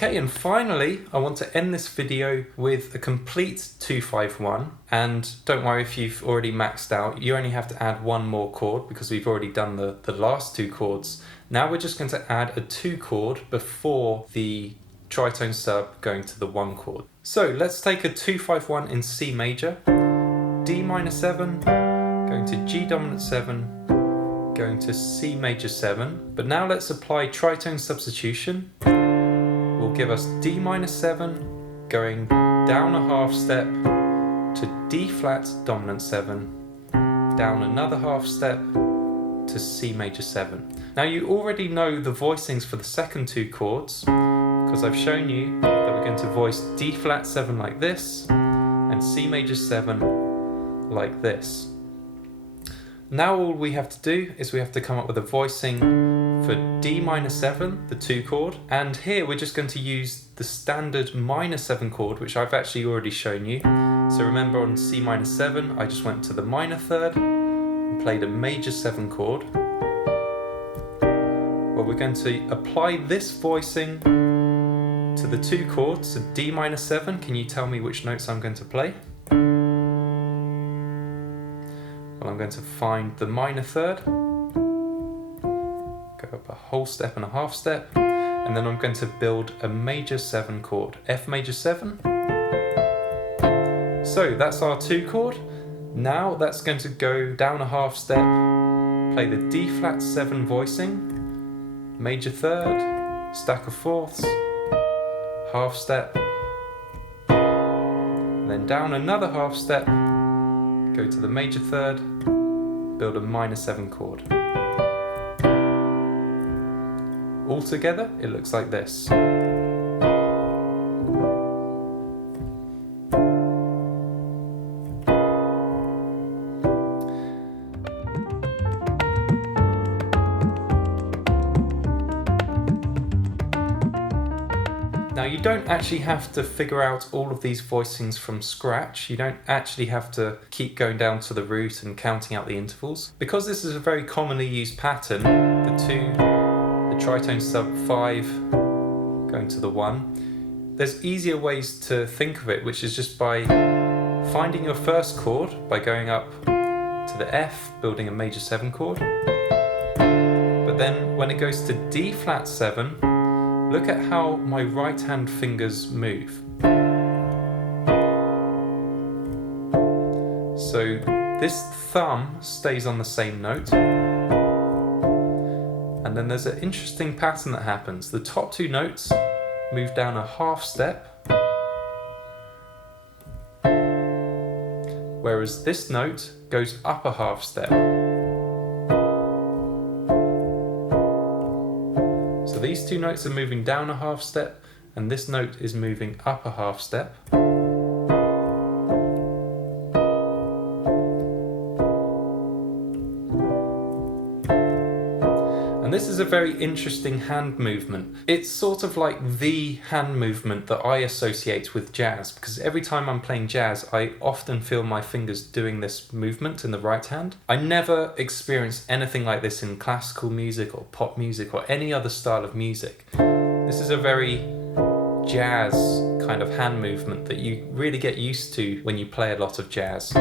Okay, and finally, I want to end this video with a complete 2-5-1. And don't worry if you've already maxed out, you only have to add one more chord because we've already done the last two chords. Now we're just going to add a 2 chord before the tritone sub going to the 1 chord. So let's take a 2-5-1 in C major, D minor 7, going to G dominant 7, going to C major 7. But now let's apply tritone substitution. Will give us D minor 7, going down a half step to D flat dominant 7, down another half step to C major 7. Now you already know the voicings for the second 2 chords because I've shown you that we're going to voice D flat 7 like this and C major 7 like this. Now all we have to do is we have to come up with a voicing for D minor 7, the 2 chord, and here we're just going to use the standard minor 7 chord, which I've actually already shown you. So remember on C minor 7, I just went to the minor 3rd and played a major 7 chord. Well, we're going to apply this voicing to the 2 chords, so D minor 7. Can you tell me which notes I'm going to play? Well, I'm going to find the minor 3rd, go up a whole step and a half step, and then I'm going to build a major 7 chord, F major 7. So that's our 2 chord. Now that's going to go down a half step, play the D flat 7 voicing, major 3rd, stack of 4ths, half step, and then down another half step, go to the major 3rd, build a minor 7 chord. All together, it looks like this. Now you don't actually have to figure out all of these voicings from scratch. You don't actually have to keep going down to the root and counting out the intervals. Because this is a very commonly used pattern, the tritone sub 5 going to the 1, there's easier ways to think of it, which is just by finding your first chord by going up to the F, building a major 7 chord. But then when it goes to D flat 7, look at how my right hand fingers move. So this thumb stays on the same note. And then there's an interesting pattern that happens. The top 2 notes move down a half step, whereas this note goes up a half step. So these 2 notes are moving down a half step, and this note is moving up a half step. And this is a very interesting hand movement. It's sort of like the hand movement that I associate with jazz, because every time I'm playing jazz, I often feel my fingers doing this movement in the right hand. I never experienced anything like this in classical music or pop music or any other style of music. This is a very jazz kind of hand movement that you really get used to when you play a lot of jazz.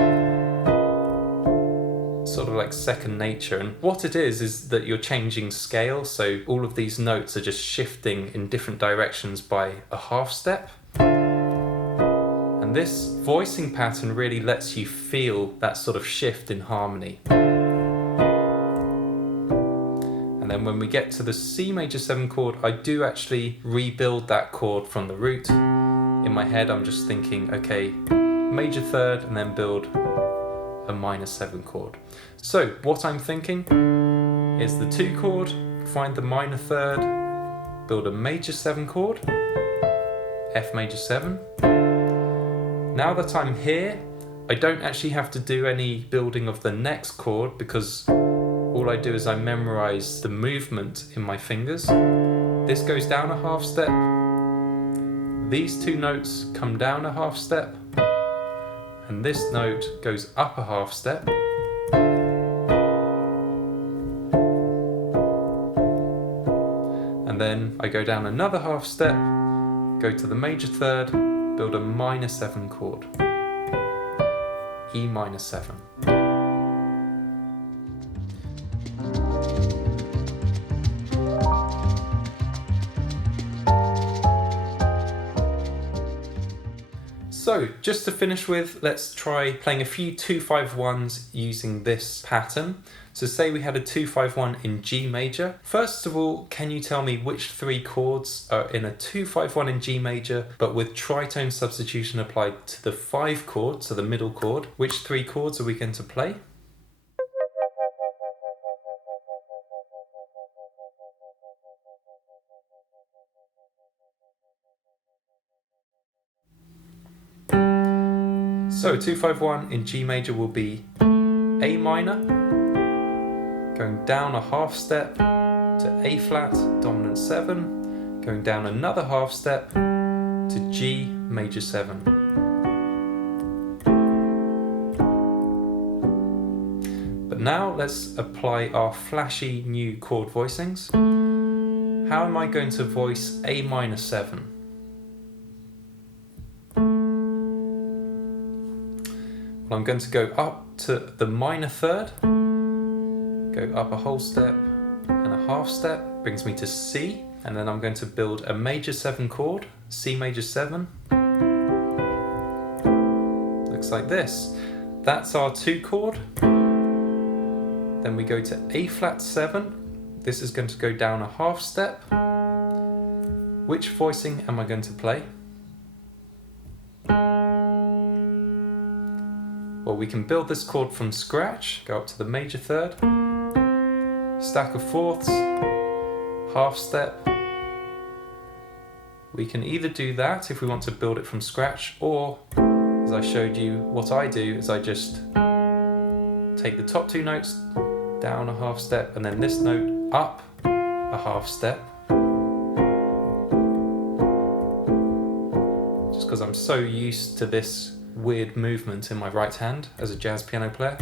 Sort of like second nature, and what it is that you're changing scale, so all of these notes are just shifting in different directions by a half step, and this voicing pattern really lets you feel that sort of shift in harmony. And then when we get to the C major 7 chord, I do actually rebuild that chord from the root. In my head I'm just thinking, okay, major 3rd and then build a minor 7 chord. So what I'm thinking is the 2 chord, find the minor 3rd, build a major 7 chord, F major 7. Now that I'm here, I don't actually have to do any building of the next chord because all I do is I memorize the movement in my fingers. This goes down a half step, these 2 notes come down a half step, and this note goes up a half step. And then I go down another half step, go to the major third, build a minor 7 chord, E minor 7. So just to finish with, let's try playing a few 2-5-1s using this pattern. So say we had a 2-5-1 in G major. First of all, can you tell me which 3 chords are in a 2-5-1 in G major, but with tritone substitution applied to the 5 chord, so the middle chord? Which 3 chords are we going to play? So 2-5-1 in G major will be A minor, going down a half step to A flat, dominant 7, going down another half step to G major 7. But now let's apply our flashy new chord voicings. How am I going to voice A minor 7? I'm going to go up to the minor third, go up a whole step and a half step, brings me to C, and then I'm going to build a major 7 chord, C major 7. Looks like this. That's our 2 chord. Then we go to A flat 7. This is going to go down a half step. Which voicing am I going to play? Well, we can build this chord from scratch, go up to the major third, stack of fourths, half step. We can either do that if we want to build it from scratch, or as I showed you, what I do is I just take the top 2 notes, down a half step, and then this note up a half step. Just because I'm so used to this weird movement in my right hand as a jazz piano player.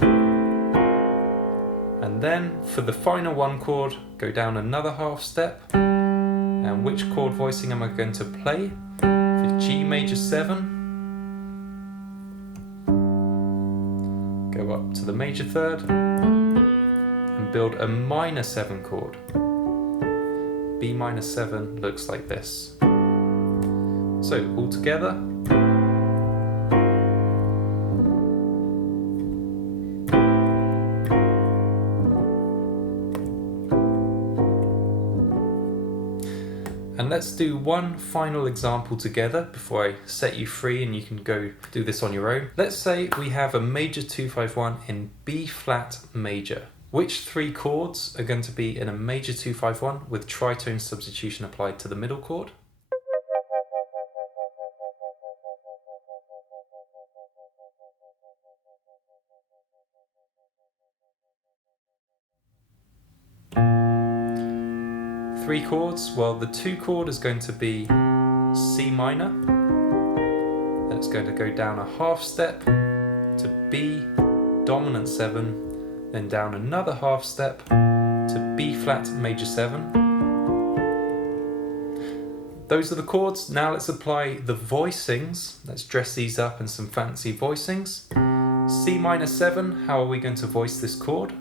And then for the final 1 chord, go down another half step. And which chord voicing am I going to play? For G major 7, go up to the major third and build a minor 7 chord. B minor 7 looks like this. So all together. And let's do one final example together before I set you free and you can go do this on your own. Let's say we have a major 2-5-1 in B flat major. Which 3 chords are going to be in a major 2-5-1 with tritone substitution applied to the middle chord? Three chords, well, the 2 chord is going to be C minor, then it's going to go down a half step to B, dominant 7, then down another half step to B flat major 7. Those are the chords. Now let's apply the voicings. Let's dress these up in some fancy voicings. C minor 7, how are we going to voice this chord?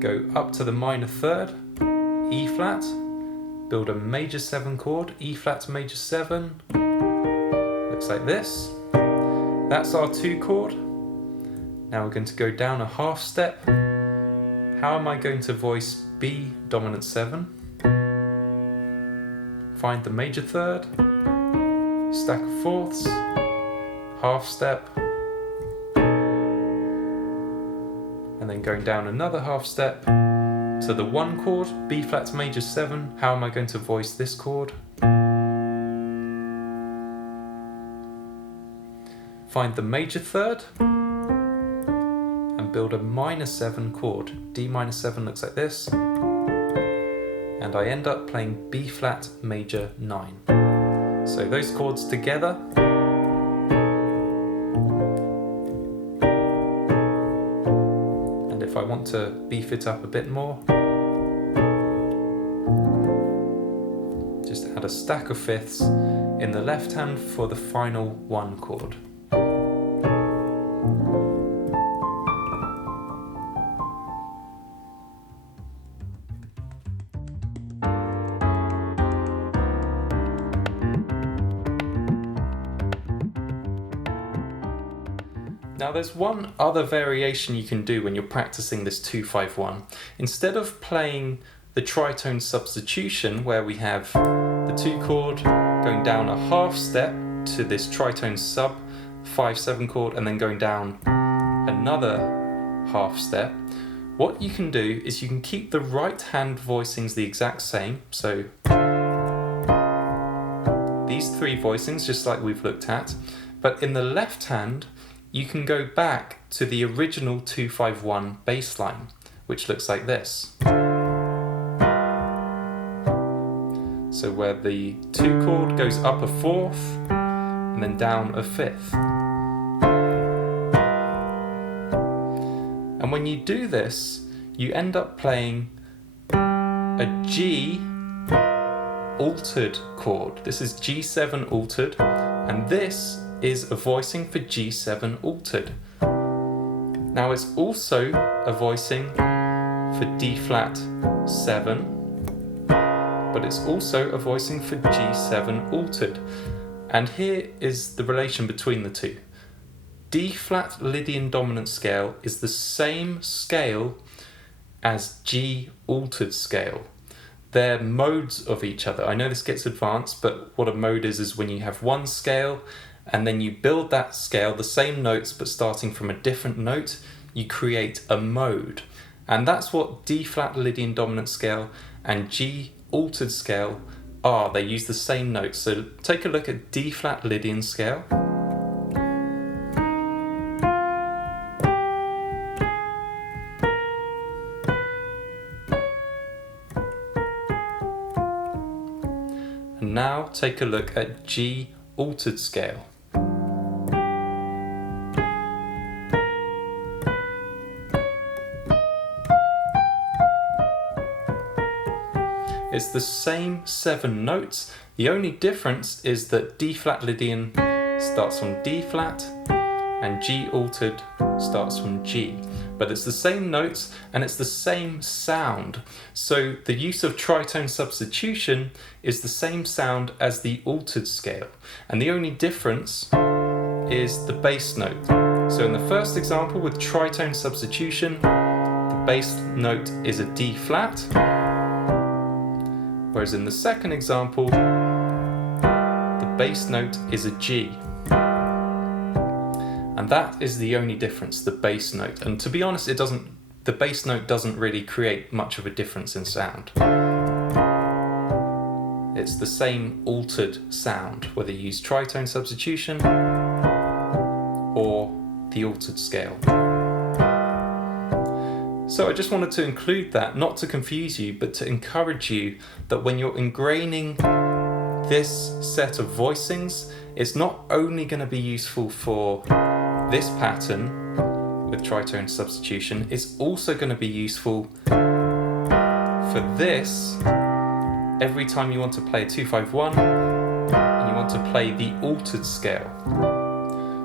Go up to the minor third, E flat, build a major 7 chord, E flat major 7, looks like this. That's our 2 chord. Now we're going to go down a half step. How am I going to voice B dominant 7? Find the major third, stack of fourths, half step, and then going down another half step to the 1 chord, B flat major 7. How am I going to voice this chord? Find the major third and build a minor 7 chord. D minor 7 looks like this. And I end up playing B flat major 9. So those chords together. If I want to beef it up a bit more, stack of fifths in the left hand for the final 1 chord. Now there's one other variation you can do when you're practicing this 2-5-1. Instead of playing the tritone substitution where we have the 2 chord going down a half step to this tritone sub 5-7 chord and then going down another half step, what you can do is you can keep the right hand voicings the exact same. So these 3 voicings just like we've looked at, but in the left hand you can go back to the original 2-5-1 bass line, which looks like this. So where the 2 chord goes up a 4th and then down a 5th. And when you do this, you end up playing a G altered chord. This is G7 altered, and this is a voicing for G7 altered. Now it's also a voicing for D flat 7, but it's also a voicing for G7 altered. And here is the relation between the two. D flat Lydian dominant scale is the same scale as G altered scale. They're modes of each other. I know this gets advanced, but what a mode is when you have one scale and then you build that scale, the same notes, but starting from a different note, you create a mode. And that's what D flat Lydian dominant scale and G altered scale are. They use the same notes. So take a look at D flat Lydian scale. And now take a look at G altered scale. It's the same 7 notes. The only difference is that D flat Lydian starts from D flat and G altered starts from G. But it's the same notes and it's the same sound. So the use of tritone substitution is the same sound as the altered scale. And the only difference is the bass note. So in the first example with tritone substitution, the bass note is a D flat. Whereas in the second example, the bass note is a G. And that is the only difference, the bass note. And to be honest, the bass note doesn't really create much of a difference in sound. It's the same altered sound, whether you use tritone substitution or the altered scale. So I just wanted to include that, not to confuse you, but to encourage you that when you're ingraining this set of voicings, it's not only going to be useful for this pattern with tritone substitution, it's also going to be useful for this every time you want to play a 2-5-1 and you want to play the altered scale.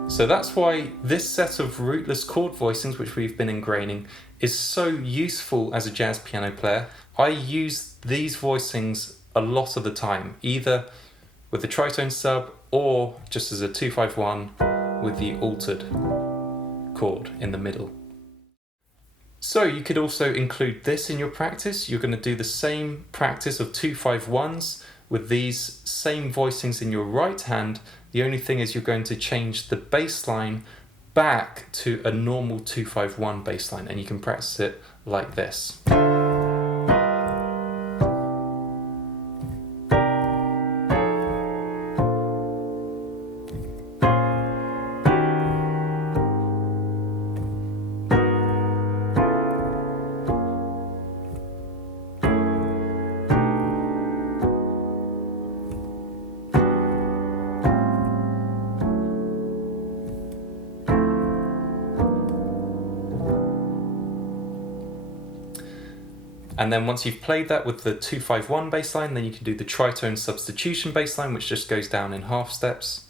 So that's why this set of rootless chord voicings, which we've been ingraining, is so useful as a jazz piano player. I use these voicings a lot of the time, either with the tritone sub or just as a 2-5-1 with the altered chord in the middle. So you could also include this in your practice. You're going to do the same practice of 2-5-1s with these same voicings in your right hand. The only thing is you're going to change the bass line back to a normal 2-5-1 bass line, and you can practice it like this. And then once you've played that with the 2-5-1 bass line, then you can do the tritone substitution bass line, which just goes down in half steps.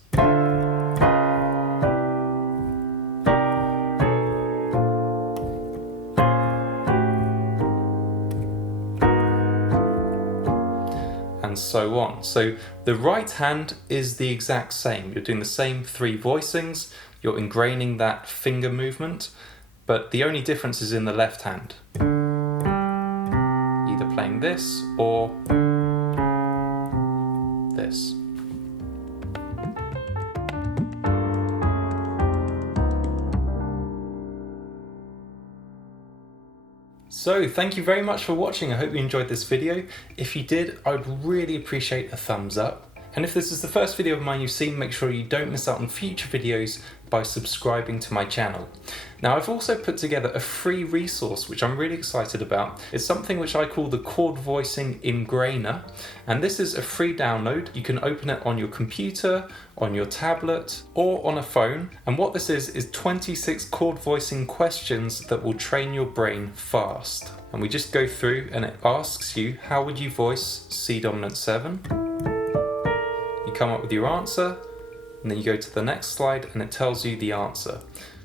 And so on. So the right hand is the exact same. You're doing the same 3 voicings, you're ingraining that finger movement, but the only difference is in the left hand. Either playing this or this. So thank you very much for watching. I hope you enjoyed this video. If you did, I would really appreciate a thumbs up. And if this is the first video of mine you've seen, make sure you don't miss out on future videos by subscribing to my channel. Now, I've also put together a free resource which I'm really excited about. It's something which I call the Chord Voicing Ingrainer, and this is a free download. You can open it on your computer, on your tablet, or on a phone. And what this is 26 chord voicing questions that will train your brain fast. And we just go through and it asks you, how would you voice C dominant 7? You come up with your answer, and then you go to the next slide and it tells you the answer.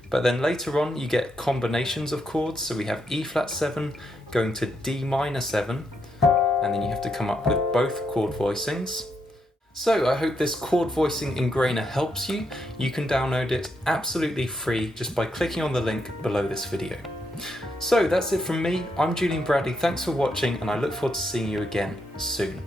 But then later on you get combinations of chords, so we have E flat 7 going to D minor 7, and then you have to come up with both chord voicings. So I hope this chord voicing ingrainer helps you. You can download it absolutely free just by clicking on the link below this video. So that's it from me. I'm Julian Bradley, thanks for watching, and I look forward to seeing you again soon.